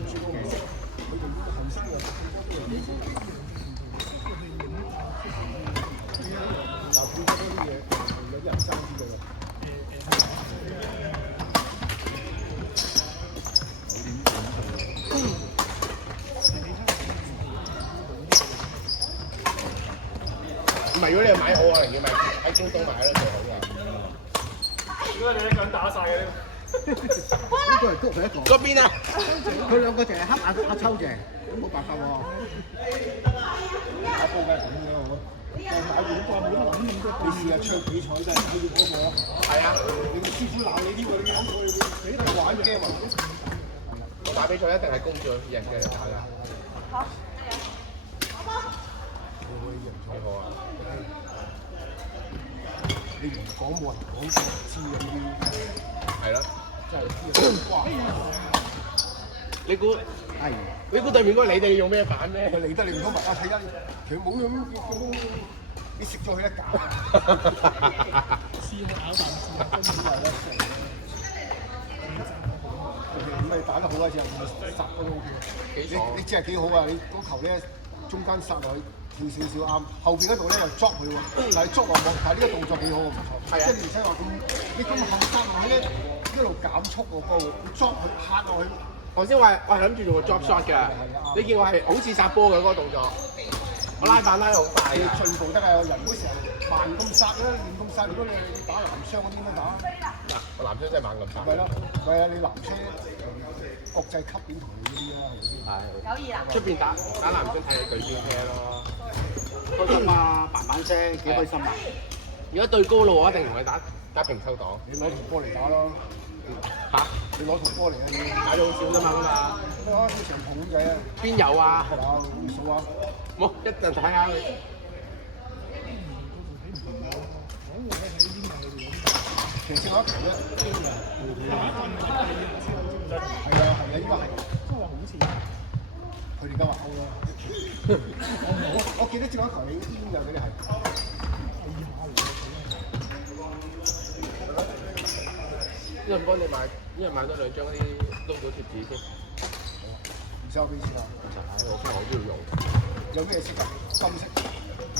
轉個模式，佢仲後生嘅。嗱，變咗嗰啲嘢，有啲人爭啲嘅。唔係，如果你買好，可能要買喺京東買咯，最好嘅。如果你一個人打晒嘅呢？呢個係谷佢一個。嗰邊啊？佢兩個淨係黑阿秋姐，咁冇辦法喎。打波梗係咁嘅我。但係買完再冇得諗咁多。你試下唱比賽真係睇住嗰個。係啊，你個師傅鬧你呢個你俾佢玩 game 啊！我打比賽一定係公主贏嘅打㗎。好。幾好啊！你唔講冇人講，知嘅呢啲。係咯。真係啲哇！你估係？你估對面嗰個你哋用咩板咧？佢嚟得你唔通問啊？睇下佢冇咁，你食咗佢一揀。試下咬啖試下，咁你打得好啊！只殺都 OK。你真係幾好啊！你嗰球咧中間殺落去。跳少少啱，後邊嗰度咧又捉佢喎，但係捉落冇，但係呢個動作幾好喎，唔錯。係啊，即係唔使話咁，你咁後生落去咧，一路減速個波，你捉佢嚇落去。頭先話我係諗住做個 drop shot 㗎，你見我係好似殺波嘅嗰個動作，我拉板拉得好快㗎。進步得啊！人嗰時候慢咁殺啦，練咁殺。如果你打男雙嗰啲點樣打？嗱，我男雙真係猛咁殺。咪咯，係啊！你男雙國際級點同你呢啲啦，係咪先？係。92啦。出邊打男雙睇你對標車咯。開心啊！嘭嘭聲，幾開心啊！如果對高路，我一定同佢打平抽檔。你攞條波嚟打咯。嚇？你攞條波嚟啊！打咗好少啫嘛。咩啊？長盤咁計啊？邊有啊？有數啊！冇，一陣睇下佢。其實剩一球啫。係啊，應該係。佢哋而家話 out 咯。我記得接一球你癲㗎，佢哋係。一陣幫你買，一陣買多2張嗰啲碌到貼紙先。唔收幾錢啊？我都要用。有咩色啊？金色。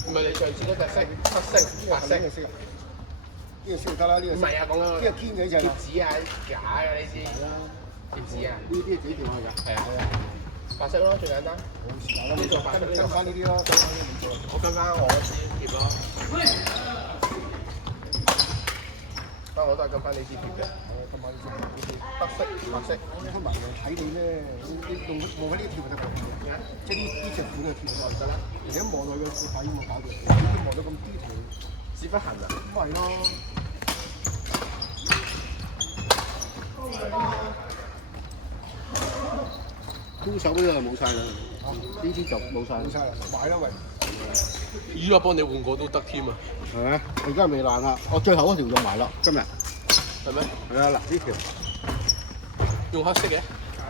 唔係你上次嗰隻色，黑色、白色嘅色。呢個色就得啦，呢個。唔係啊，講緊呢個堅嘅就係貼紙啊，假嘅呢啲。貼紙啊？呢啲係自己調去㗎。係啊。白色咯，最簡單。冇事啦，呢個白色跟翻呢啲咯，我跟翻我支貼咯。不過我都係跟翻呢支貼嘅。跟翻呢支白色，白色。開埋嚟睇你咧，你用翻呢個貼就得㗎。即係呢隻款嘅貼就得啦。人哋一望落去個睇已經搞掂，你望到咁啲條屎忽痕啊？咁咪咯。高手嗰啲就冇晒啦，呢啲就冇晒。冇晒啦，買啦喂！依家幫你換過都得添啊！係咪？我而家未爛啊！我最後嗰條用埋啦，今日。係咩？係啊，嗱呢條用黑色嘅。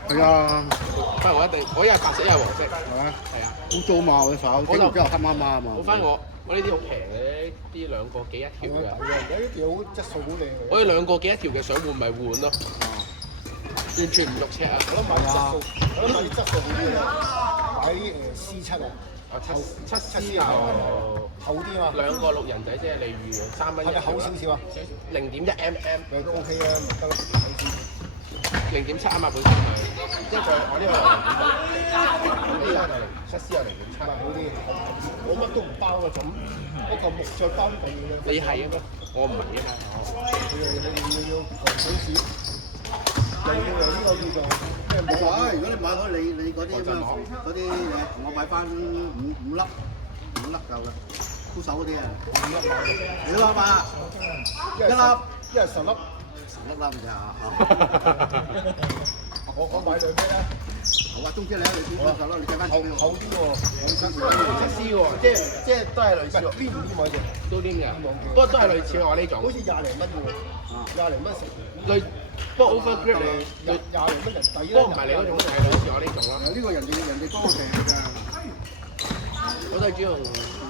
係啊。不過我一係白色，一係黃色。係啊。係啊。污糟嘛我手，整到之後黑麻麻啊嘛。好翻我呢啲好平嘅，啲2個幾1條嘅。有啲條好質素好靚。我哋2個幾1條嘅，想換咪換咯。完全唔肉赤啊！我諗買質素，我諗買啲質素好啲嘅，買啲C7啊，7C 啊，厚啲啊嘛。2個6人仔即係例如3蚊。係咪厚少少啊？0.1 mm 都 OK 啊，唔得厚啲。0.7啊嘛，本身係，即係我呢個係7C 有0.7，好啲。我乜都唔包啊，咁嗰嚿木再包地嘅。你係啊嘛，我唔係啊嘛。要防水紙。呢個叫做咩冇啊！如果你買開你嗰啲咁樣嗰啲嘢，我買翻5粒夠啦，高手嗰啲啊，5粒買，幾多粒啊？1粒，一係10粒，10粒啦咁啫嚇。我買2隻啦。好啊，中之你啊，你先10粒，你計翻厚啲喎，7C喎，即係都係類似。黏唔黏嗰隻？都黏嘅，不過都係類似我呢種。好似20零蚊喎，20零蚊食。類。不過 overgrip 你20零蚊人抵啦，不過唔係你嗰種，係類似我呢種咯。呢個人哋幫我訂㗎，我都係主要用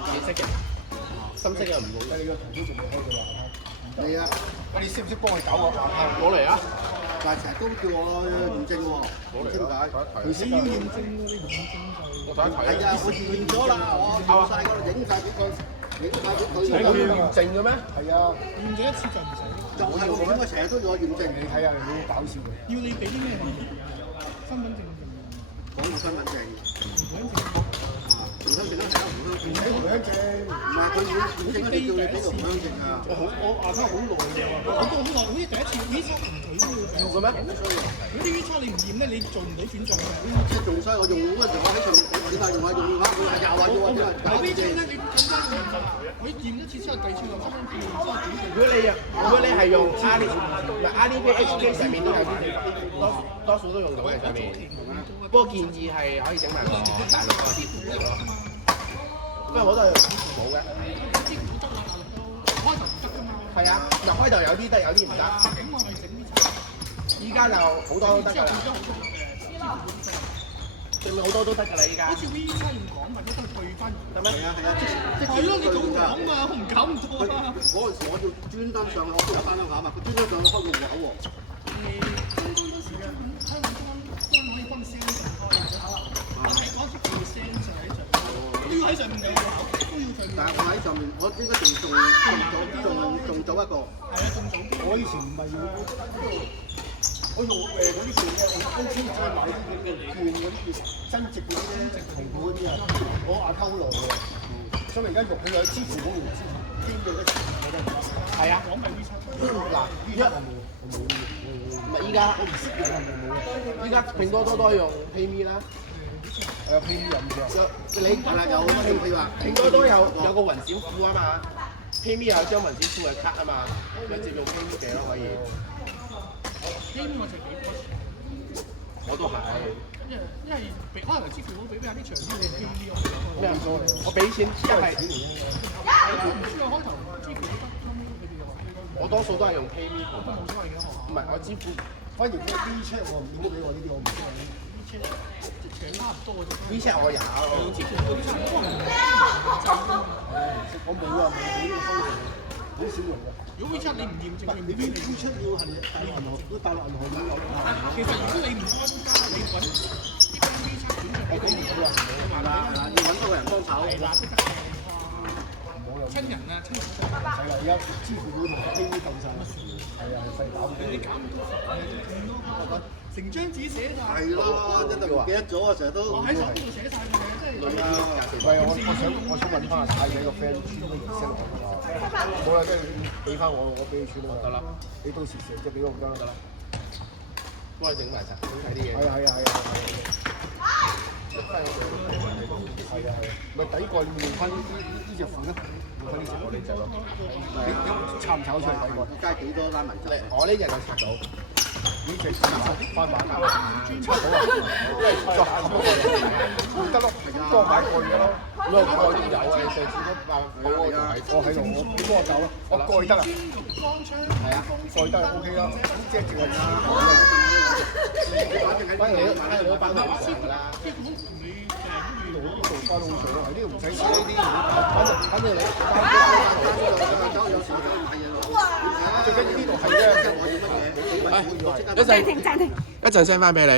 淺色嘅，深色嘅唔好。你個圖都仲未開到話，係啊，你識唔識幫佢搞個？攞嚟啊！但係成日都叫我驗證喎，唔知點解。佢先要驗證嗰啲驗證就係啊，我驗咗啦，我驗晒佢，影晒俾佢，影晒俾佢。你要驗證嘅咩？係啊，驗咗一次就唔使。就係喎，點解成日都要我驗證？你睇下，你好搞笑嘅。要你俾啲咩文件啊？身份證定講個身份證。回鄉證啊，回鄉證都係啊，回鄉證。唔使回鄉證，唔係佢驗證嗰啲叫你俾個回鄉證啊。我壓得好耐嘅，我都好耐，好似第一次 V 測唔取都要做嘅咩？嗰啲 V 測你唔驗咧，你做唔到轉賬嘅。即係仲犀，我用嗰陣時我喺上面點解用下佢又話要啊，有 V 測咧，你更加要驗，佢驗一次之後，第二次又翻翻轉，之後轉賬。如果你係用阿里 Pay HK 上面都有啲多數都用到嘅上面。不過建議係可以整埋個大陸嗰啲支付咯，因為好多人冇嘅。支付得啦，開頭唔得㗎嘛。係啊，入開頭有啲得，有啲唔得。咁我咪整 V 測。依家就好多都得㗎啦，證明好多都得㗎啦依家。好似 V 測用港幣都得退翻。係咩？係啊，即係咯，你咁講嘛，我唔搞唔到啊。嗰陣時我要專登上去，我都有翻鄉下嘛，佢專登上去開個戶口喎。香港嗰時嘅香港公安可以幫你 send 上開戶口啊，但係嗰時要 send 上喺上面，都要喺上面有戶口，都要上面。但係我喺上面，我應該仲早一個。係啊，仲早啲。我以前唔係要，我用嗰啲券咧，我公司再買啲叫券嗰啲叫增值嗰啲咧，紅股嗰啲啊，我壓溝落嘅。所以而家用佢有支付寶唔知邊度嘅錢我都唔知。係啊，講咪 V 測。嗱，依家唔係依家，我唔識嘅冇。依家拼多多都係用 PayMe 啦。PayMe 有唔知你係啦，有佢話拼多多有個雲閃付啊嘛，PayMe 有張雲閃付嘅卡啊嘛，直接用 PayMe 嘅咯可以。PayMe 我就幾多？我都係。因為俾可能支付寶俾下啲長啲嘅 PayMe 咩唔錯？我俾錢一係，我唔知啊，開頭支付寶得，後尾佢哋又話我多數都係用 PayMe 付都冇所謂嘅學校。唔係我支付，反而啲 WeChat 我唔點都俾我呢啲我唔知啊。WeChat 直情差唔多嘅啫。WeChat 我有。支付寶差唔多係我冇啊，冇呢個方式，好少用嘅。如果 WeChat 你唔驗證，佢唔俾你。WeChat 要係大陸銀行，如果大陸銀行冇有。其實如果你唔安家，你揾啲 WeChat 轉賬，係講唔到啊。要揾多個人幫手。係啦，都得嘅。親人啊，親人係啦，而家支付寶同 PayMe 夠晒，係啊，係細搞嘅。你搞唔到成張紙寫晒。係咯，真係唔記得咗啊！成日都。我喺手度寫晒嘅，真係。喂，我想問翻阿太仔個 friend 穿咗儀式落去嘛？冇啦，即係俾翻我俾你穿啦。得啦，你到時成隻俾我唔得啦，得啦。幫你整埋晒，整晒啲嘢。係啊。係啊，咪底蓋換翻呢隻款咯，換翻呢隻我哋就咯。你炒唔炒出嚟底蓋？街幾多拉埋仔？我呢隻就拆到。呢隻翻版炒到啊！作合唔得咯，幫買蓋嘅咯。咁啊蓋都有啊，你上次都爆我嗰個我喺度，你幫我走啊！我蓋得啦。係啊，蓋得 OK 啦。即係淨係反正你都包到上㗎啦。呢度包到好上啦，呢度唔使錢呢啲。反正你最緊要呢度係咧，一陣 send 翻俾你。